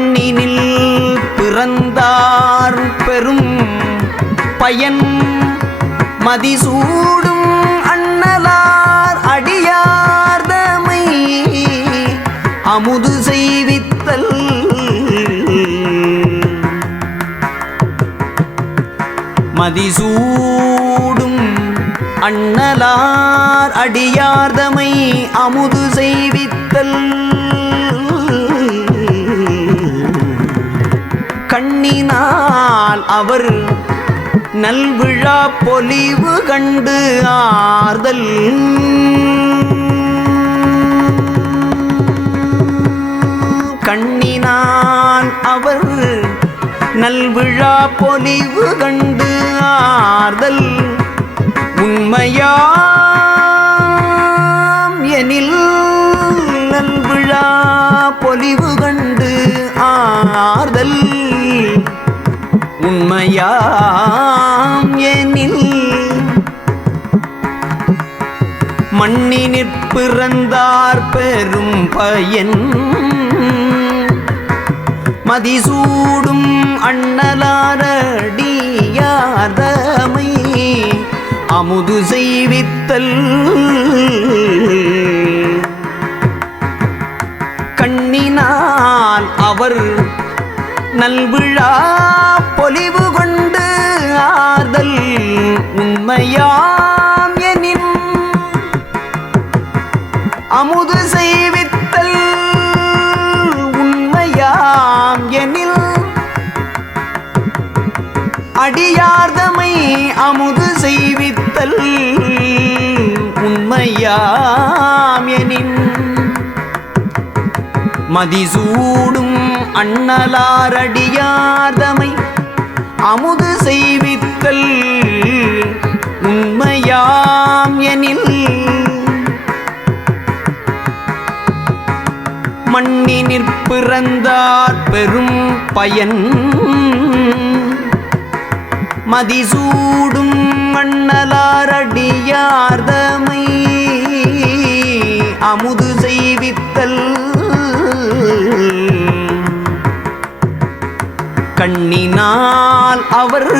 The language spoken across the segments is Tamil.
மண்ணினில் பிறந்தார் பெரும் பயன். மதிசூடும் அண்ணலார் அடியார்தமை அமுது செய்வித்தல். மதிசூடும் அண்ணலார் அடியார்தமை அமுது செய்வித்தல். கண்ணினால் அவர். நல்விழா பொலிவு கண்டு ஆறுதல். கண்ணினான் அவர். நல்விழா பொலிவு கண்டு ஆறுதல். உண்மையா எனில் நல்விழா பொலிவு கண்டு ஆறுதல். உண்மையாம் எனில் மண்ணினிற் பிறந்தார் பெரும் பயன். மதிசூடும் அண்ணலாரடியாதமை அமுது செய்வித்தல். கண்ணினால் அவர் நல்விழா பொலிவு கொண்டு ஆர்தல் உண்மையாம் எனின் அமுது செய்வித்தல் உண்மையாம் எனில் அடியார்தமை அமுது செய்வித்தல் உண்மையாம் எனின் மதிசூடும் அண்ணலாரடியார்தமை அமுது செய்வித்தல் உண்மையாம் எனில் மண்ணினிற் பிறந்தார் பெரும் பயன். மதிசூடும் மண்ணலாரடியார்தமை அமுது செய்வித்தல் கண்ணினால் அவர்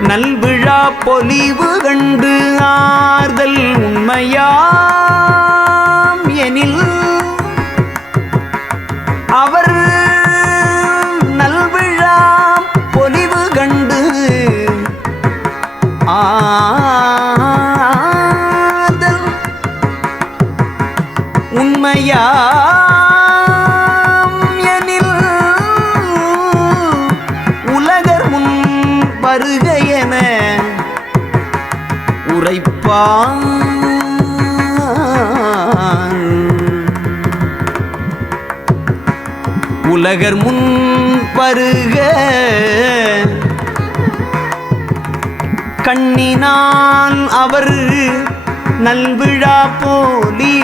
நல்விழா பொலிவு கண்டு ஆறுதல் உண்மையா? உலகர் முன் பருக கண்ணினால் அவர் நல்விழா போலீ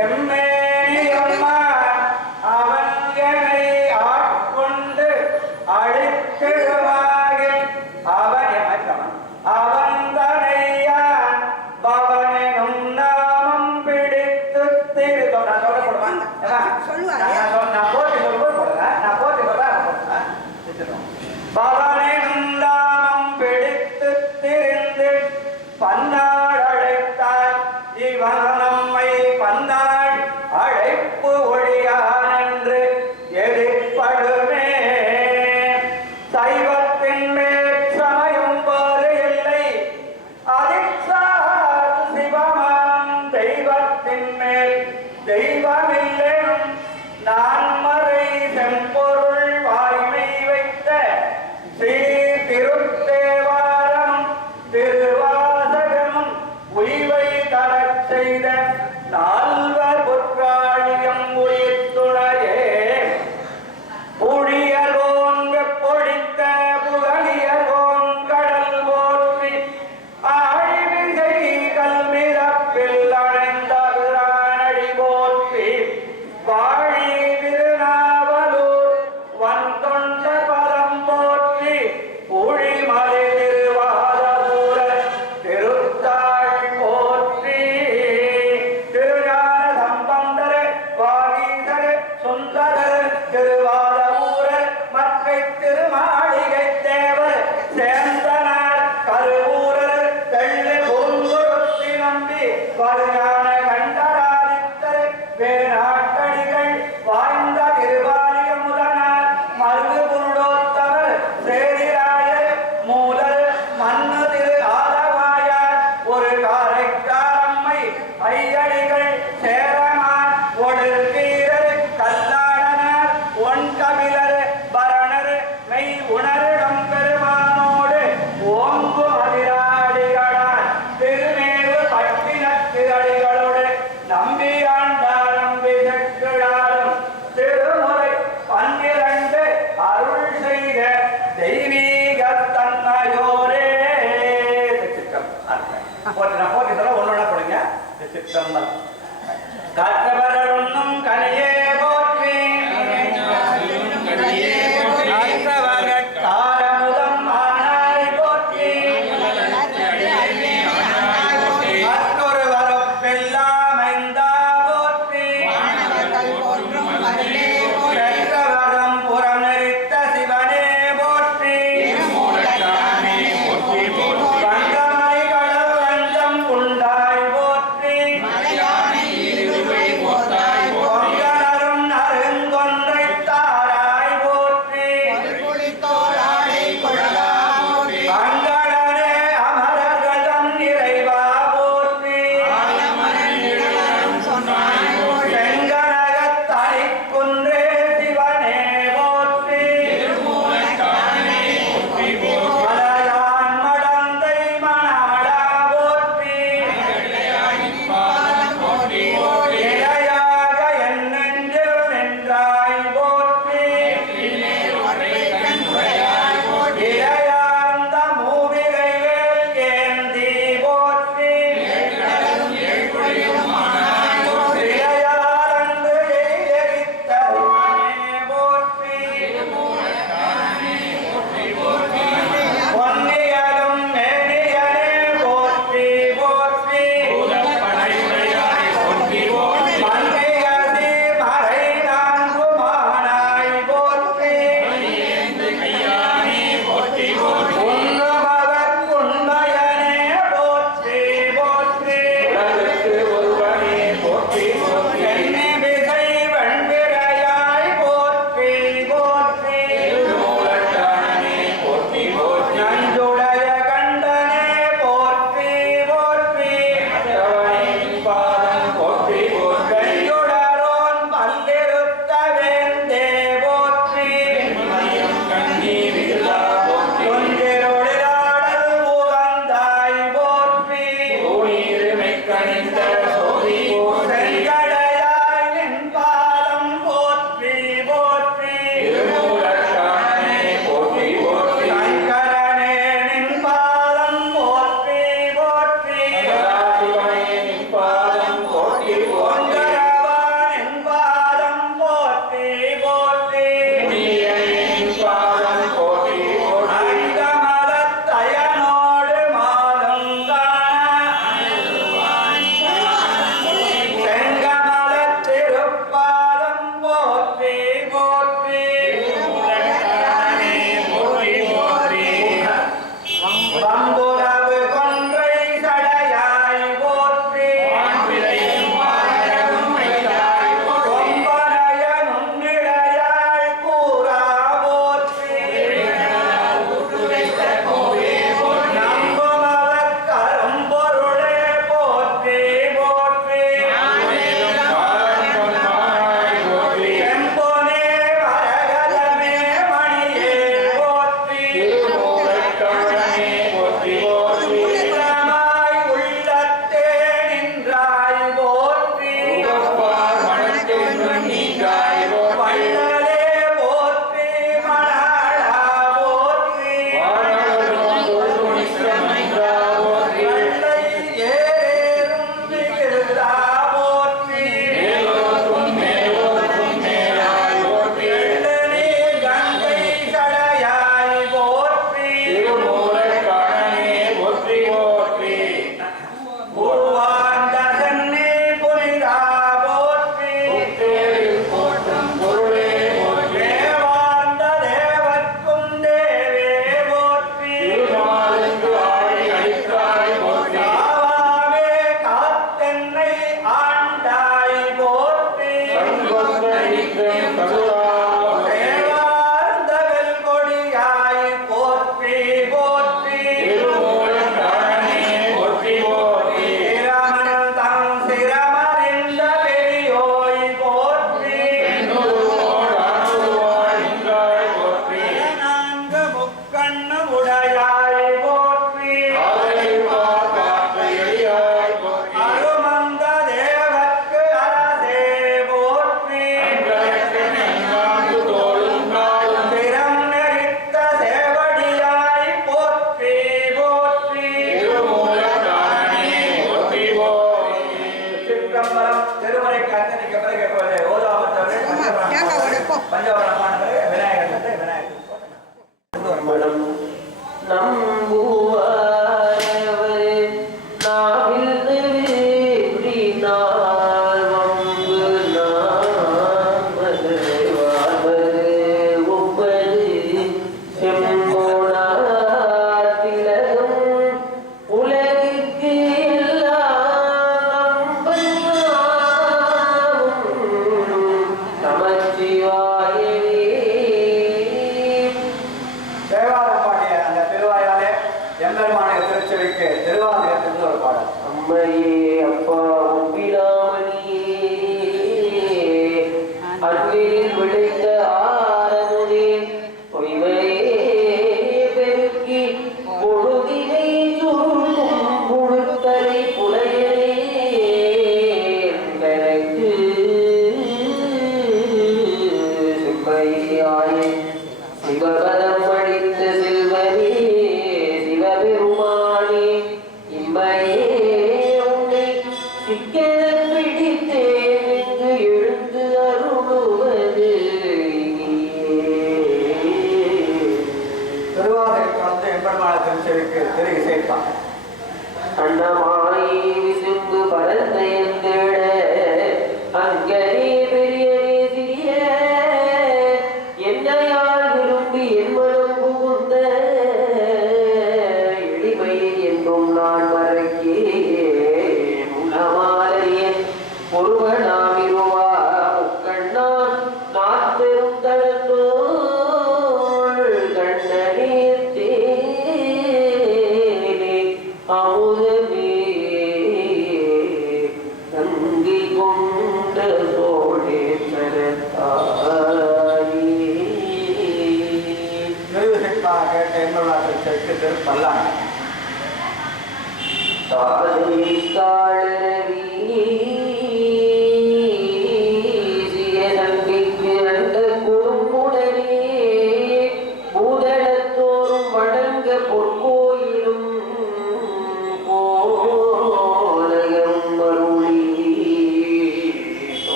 செம்மேனியம்மா na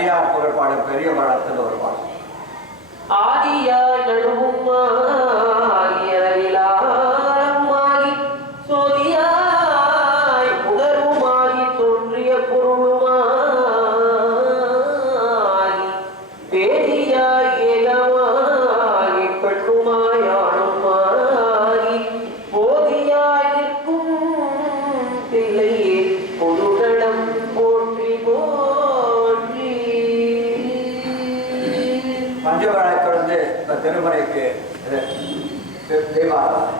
அடியார் புகழ்பாடும் பெரிய பாடத்தில் ஒரு பாடல். ஆதியாய் நடுவுமாகி দেবার